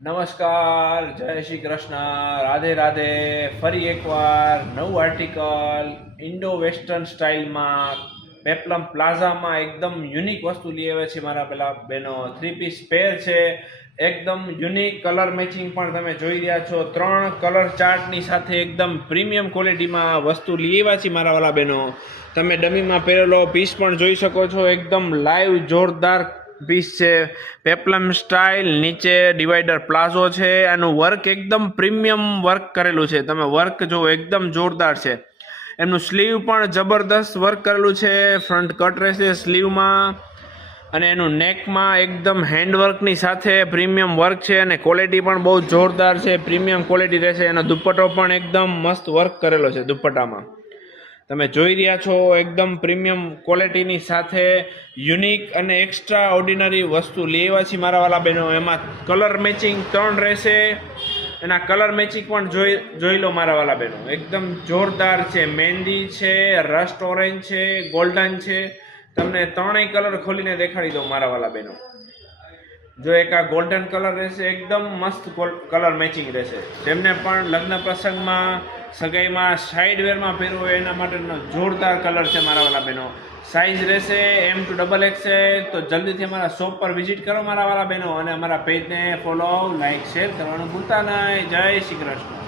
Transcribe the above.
નમસ્કાર, જય શ્રી કૃષ્ણ, રાધે રાધે. ફરી એકવાર નવું આર્ટિકલ ઇન્ડો વેસ્ટર્ન સ્ટાઇલમાં પેપ્લમ પ્લાઝામાં એકદમ યુનિક વસ્તુ લઈ આવ્યા છે મારા પેલા બેનો. 3 પીસ પેર છે, એકદમ યુનિક કલર મેચિંગ પણ તમે જોઈ રહ્યા છો. 3 કલર ચાર્ટની સાથે એકદમ પ્રીમિયમ ક્વોલિટીમાં વસ્તુ લઈ આવ્યા છે મારા વાલા બેનો. તમે ડમીમાં પહેરેલો પીસ પણ જોઈ શકો છો, એકદમ લાઈવ જોરદાર પીસ છે. પેપ્લમ સ્ટાઇલ, નીચે ડિવાઈડર પ્લાઝો છે. આનું વર્ક એકદમ પ્રીમિયમ વર્ક કરેલું છે. તમે વર્ક જો એકદમ જોરદાર છે. એમનું સ્લીવ પણ જબરદસ્ત વર્ક કરેલું છે. ફ્રન્ટ કટ રહેશે સ્લીવમાં અને એનું નેકમાં એકદમ હેન્ડવર્કની સાથે પ્રીમિયમ વર્ક છે અને ક્વોલિટી પણ બહુ જોરદાર છે, પ્રીમિયમ ક્વોલિટી રહેશે. એનો દુપટ્ટો પણ એકદમ મસ્ત વર્ક કરેલો છે. દુપટ્ટામાં તમે જોઈ રહ્યા છો એકદમ પ્રીમિયમ ક્વોલિટીની સાથે યુનિક અને એક્સ્ટ્રા ઓર્ડિનરી વસ્તુ લેવા છે મારા વાલા બહેનો. એમાં કલર મેચિંગ 3 રહેશે. એના કલર મેચિંગ પણ જોઈ લો મારા વાલા બહેનો, એકદમ જોરદાર છે. મહેંદી છે, રસ્ટ ઓરેન્જ છે, ગોલ્ડન છે. તમને 3 કલર ખોલીને દેખાડી દઉં મારા વાલા બહેનો. જો એક આ ગોલ્ડન કલર રહેશે, એકદમ મસ્ત કલર મેચિંગ રહેશે. જેમને પણ લગ્ન પ્રસંગમાં, સગાઈમાં, સાઇડ વેરમાં પહેરવું હોય એના માટેનો જોરદાર કલર છે મારા વાલા બહેનો. સાઇઝ રહેશે M to XXL. તો જલ્દીથી અમારા શોપ પર વિઝિટ કરો મારા વાલા બહેનો અને અમારા પેજને ફોલો, લાઇક, શેર કરવાનું ભૂલતા નહીં. જય શ્રી કૃષ્ણ.